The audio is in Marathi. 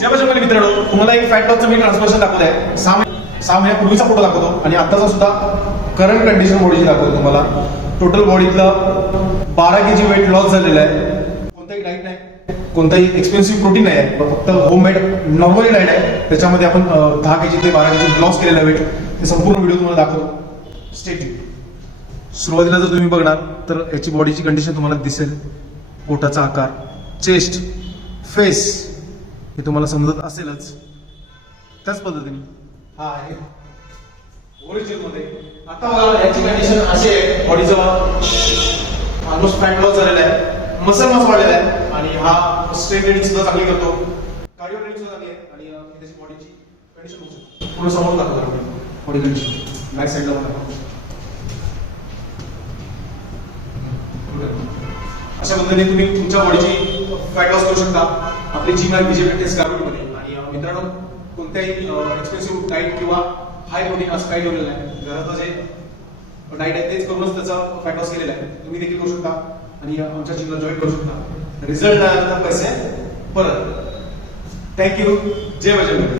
जय मित्रांनो, तुम्हाला एक फॅट लॉसचं मी ट्रान्सफॉर्मेशन दाखवत आहे. 6 महिन्यापूर्वीचा फोटो दाखवतो आणि आताचा सुद्धा करंट कंडिशन बॉडीची दाखवतो तुम्हाला. टोटल बॉडीतलं 12 kg वेट लॉस झालेलं आहे. कोणताही डाईट नाही, कोणताही एक्सपेन्सिव्ह प्रोटीन नाही आहे, फक्त होममेड नॉर्मली डाईट आहे. त्याच्यामध्ये आपण 10 kg ते 12 kg लॉस केलेला वेट, हे संपूर्ण व्हिडिओ तुम्हाला दाखवतो. Stay tune. सुरुवातीला जर तुम्ही बघणार तर याची बॉडीची कंडिशन तुम्हाला दिसेल. पोटाचा आकार, चेस्ट, फेस हे तुम्हाला समजत असेलच. त्याच पद्धतीने हा आहे ओरिजिनल मध्ये. आता बघा याची कंडिशन अशी आहे, बॉडीचा ऑलमोस्ट फॅट लॉस झालेला आहे, मसल मास वाढलेला आहे आणि हा स्ट्रेंथ ट्रेनिंग सुद्धा चांगली करतो, कार्डिओ ट्रेनिंग सुद्धा चांगली आहे आणि त्याची बॉडीची कंडिशन होऊ शकते. पुढे समोर दाखवतो आपण बॉडी कंडिशन बॅक साइडला बघा. अशा पद्धतीने तुम्ही तुमच्या बॉडीची फॅट लॉस करू शकता. आपली जिम आहे बीजे फिटनेस मध्ये. आणि मित्रांनो, कोणत्याही एक्सपेन्सिव्ह डाईट किंवा हाय प्रोटीन असं काही ठेवलेलं नाही. घरातलं जे डाईट आहे तेच करूनच त्याचा फॅट लॉस केलेला आहे. तुम्ही देखील करू शकता आणि आमच्या जिमला जॉईन करू शकता. रिझल्ट आल्यानंतर पैसे परत. थँक्यू. जय वजन.